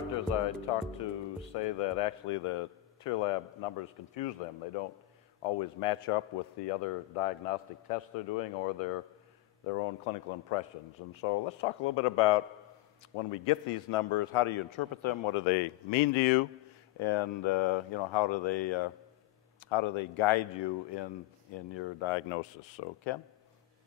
doctors I talk to say that actually the tear lab numbers confuse them. They don't always match up with the other diagnostic tests they're doing or their own clinical impressions. And so let's talk a little bit about when we get these numbers, how do you interpret them? What do they mean to you? And how do they guide you in your diagnosis? So Ken?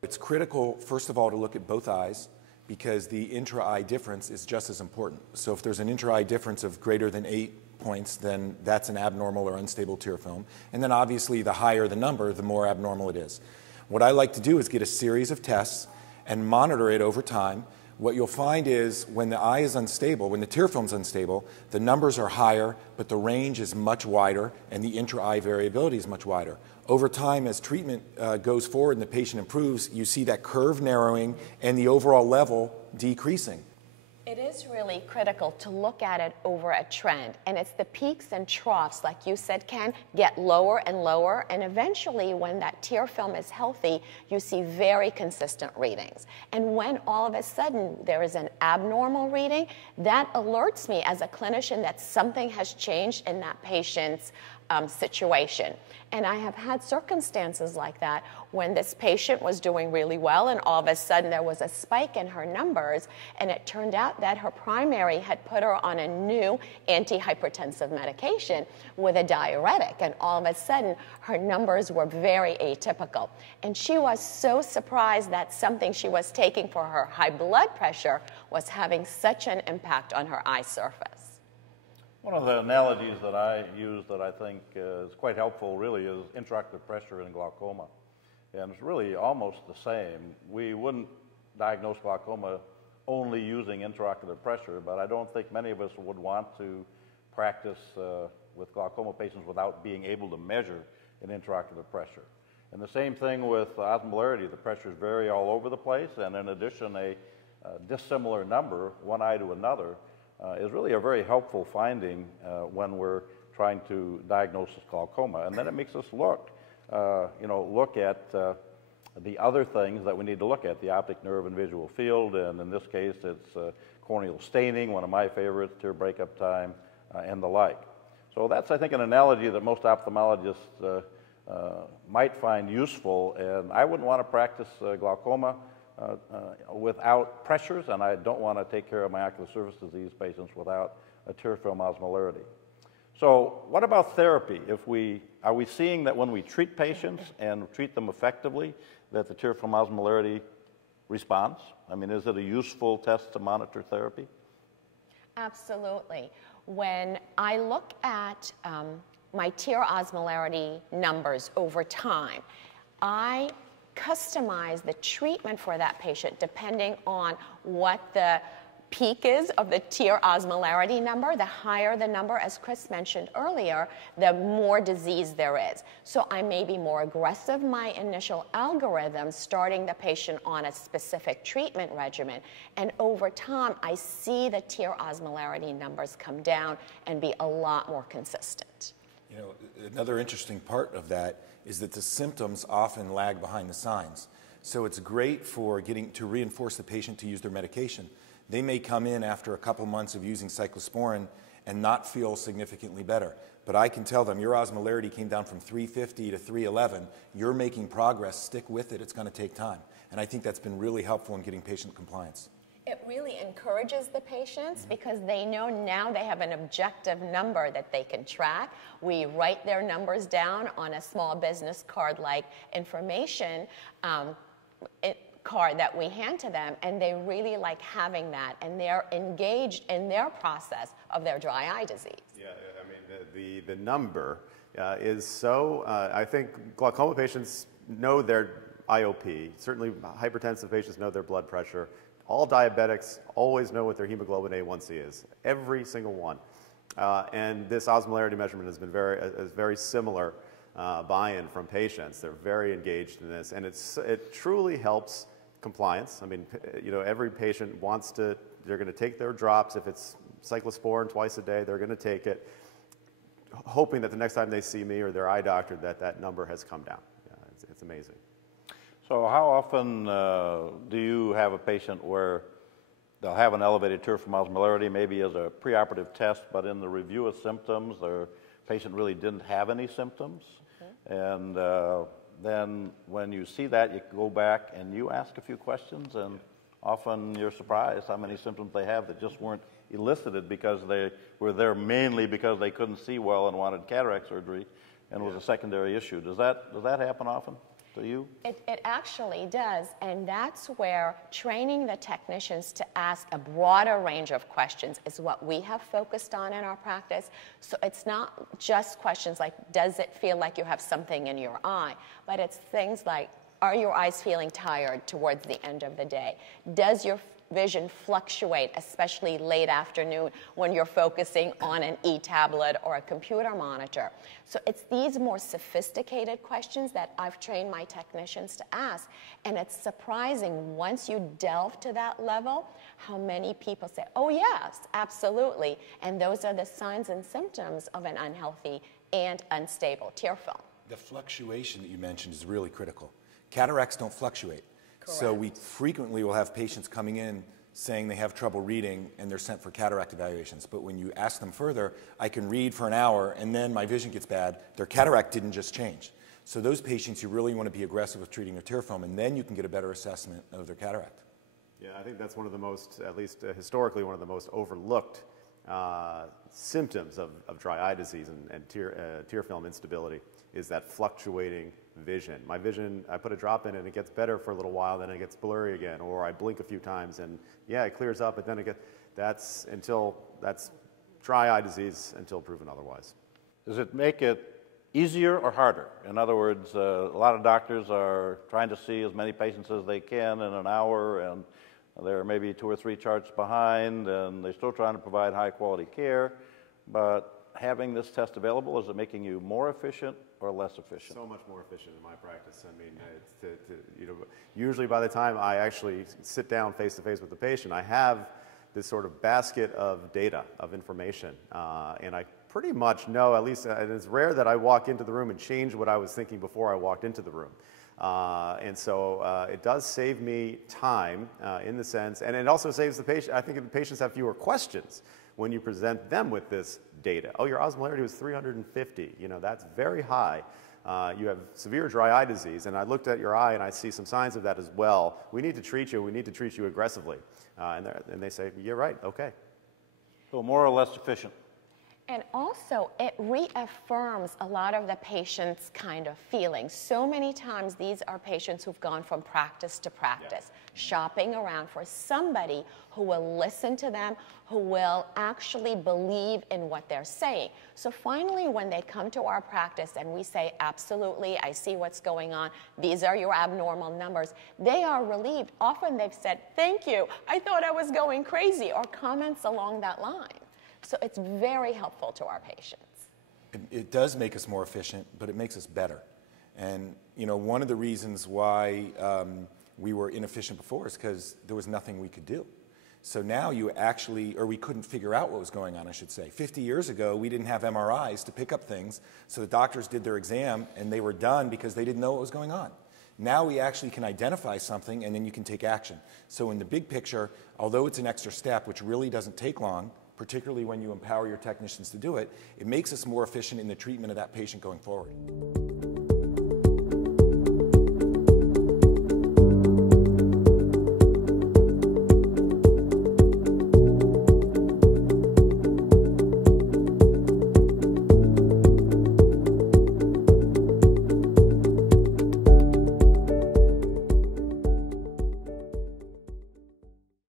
It's critical, first of all, to look at both eyes because the intra-eye difference is just as important. So if there's an intra-eye difference of greater than 8 points, then that's an abnormal or unstable tear film. And then obviously the higher the number, the more abnormal it is. What I like to do is get a series of tests and monitor it over time. What you'll find is when the eye is unstable, when the tear film is unstable, the numbers are higher, but the range is much wider and the intra-eye variability is much wider. Over time, as treatment goes forward and the patient improves, you see that curve narrowing and the overall level decreasing. It is really critical to look at it over a trend, and it's the peaks and troughs, like you said, Ken, get lower and lower, and eventually when that tear film is healthy, you see very consistent readings. And when all of a sudden there is an abnormal reading, that alerts me as a clinician that something has changed in that patient's situation. And I have had circumstances like that when this patient was doing really well and all of a sudden there was a spike in her numbers, and it turned out that her primary had put her on a new antihypertensive medication with a diuretic, and all of a sudden her numbers were very atypical. And she was so surprised that something she was taking for her high blood pressure was having such an impact on her eye surface. One of the analogies that I use that I think is quite helpful really is intraocular pressure in glaucoma. And it's really almost the same. We wouldn't diagnose glaucoma only using intraocular pressure, but I don't think many of us would want to practice with glaucoma patients without being able to measure an intraocular pressure. And the same thing with osmolarity. The pressures vary all over the place, and in addition, a dissimilar number, one eye to another, is really a very helpful finding when we're trying to diagnose glaucoma. And then it makes us look at the other things that we need to look at, the optic nerve and visual field, and in this case it's corneal staining, one of my favorites, tear breakup time, and the like. So that's, I think, an analogy that most ophthalmologists might find useful, and I wouldn't want to practice glaucoma without pressures, and I don't want to take care of my ocular surface disease patients without a tear film osmolarity. So what about therapy? Are we seeing that when we treat patients and treat them effectively that the tear film osmolarity responds? I mean, is it a useful test to monitor therapy? Absolutely. When I look at my tear osmolarity numbers over time, I customize the treatment for that patient depending on what the peak is of the tear osmolarity number. The higher the number, as Chris mentioned earlier, the more disease there is. So I may be more aggressive my initial algorithm, starting the patient on a specific treatment regimen. And over time, I see the tear osmolarity numbers come down and be a lot more consistent. You know, another interesting part of that is that the symptoms often lag behind the signs. So it's great for getting to reinforce the patient to use their medication. They may come in after a couple months of using cyclosporin and not feel significantly better. But I can tell them, your osmolarity came down from 350 to 311. You're making progress. Stick with it. It's going to take time. And I think that's been really helpful in getting patient compliance. It really encourages the patients because they know now they have an objective number that they can track. We write their numbers down on a small business card-like information card that we hand to them, and they really like having that, and they're engaged in their process of their dry eye disease. Yeah, I mean, the number is so, I think glaucoma patients know their IOP. Certainly hypertensive patients know their blood pressure. All diabetics always know what their hemoglobin A1C is, every single one. And this osmolarity measurement has been very similar buy-in from patients. They're very engaged in this, and it truly helps compliance. I mean, every patient they're going to take their drops. If it's cyclosporin twice a day, they're going to take it, hoping that the next time they see me or their eye doctor that number has come down. Yeah, it's amazing. So how often do you have a patient where they'll have an elevated tear film osmolarity maybe as a preoperative test, but in the review of symptoms, their patient really didn't have any symptoms. And then when you see that, you go back and you ask a few questions, and often you're surprised how many symptoms they have that just weren't elicited because they were there mainly because they couldn't see well and wanted cataract surgery and was a secondary issue. Does that happen often to you? It actually does, and that's where training the technicians to ask a broader range of questions is what we have focused on in our practice. So it's not just questions like, does it feel like you have something in your eye? But it's things like, are your eyes feeling tired towards the end of the day? Does your vision fluctuate, especially late afternoon when you're focusing on an e-tablet or a computer monitor? So it's these more sophisticated questions that I've trained my technicians to ask. And it's surprising once you delve to that level, how many people say, oh yes, absolutely. And those are the signs and symptoms of an unhealthy and unstable tear film. The fluctuation that you mentioned is really critical. Cataracts don't fluctuate. Correct. So we frequently will have patients coming in saying they have trouble reading and they're sent for cataract evaluations. But when you ask them further, I can read for an hour and then my vision gets bad, their cataract didn't just change. So those patients, you really want to be aggressive with treating their tear film, and then you can get a better assessment of their cataract. Yeah, I think that's one of the most, at least historically, one of the most overlooked symptoms of dry eye disease and tear film instability is that fluctuating vision. My vision, I put a drop in and it gets better for a little while, then it gets blurry again, or I blink a few times and yeah, it clears up, but then it gets, that's dry eye disease until proven otherwise. Does it make it easier or harder? In other words, a lot of doctors are trying to see as many patients as they can in an hour, and they're maybe 2 or 3 charts behind, and they're still trying to provide high quality care. But having this test available, is it making you more efficient or less efficient? So much more efficient in my practice. I mean, usually by the time I actually sit down face to face with the patient, I have this sort of basket of data, of information, and I pretty much know, at least, and it's rare that I walk into the room and change what I was thinking before I walked into the room. And so it does save me time in the sense, and it also saves the patient. I think the patients have fewer questions when you present them with this data. Oh, your osmolarity was 350. You know, that's very high. You have severe dry eye disease, and I looked at your eye and I see some signs of that as well. We need to treat you. We need to treat you aggressively. And they say, you're right, okay. So more or less efficient. And also, it reaffirms a lot of the patient's kind of feelings. So many times, these are patients who've gone from practice to practice, shopping around for somebody who will listen to them, who will actually believe in what they're saying. So finally, when they come to our practice and we say, absolutely, I see what's going on, these are your abnormal numbers, they are relieved. Often they've said, thank you, I thought I was going crazy, or comments along that line. So it's very helpful to our patients. It does make us more efficient, but it makes us better. And you know, one of the reasons why we were inefficient before is because there was nothing we could do. So now you actually, or we couldn't figure out what was going on, I should say. 50 years ago, we didn't have MRIs to pick up things, so the doctors did their exam and they were done because they didn't know what was going on. Now we actually can identify something and then you can take action. So in the big picture, although it's an extra step, which really doesn't take long, particularly when you empower your technicians to do it, it makes us more efficient in the treatment of that patient going forward.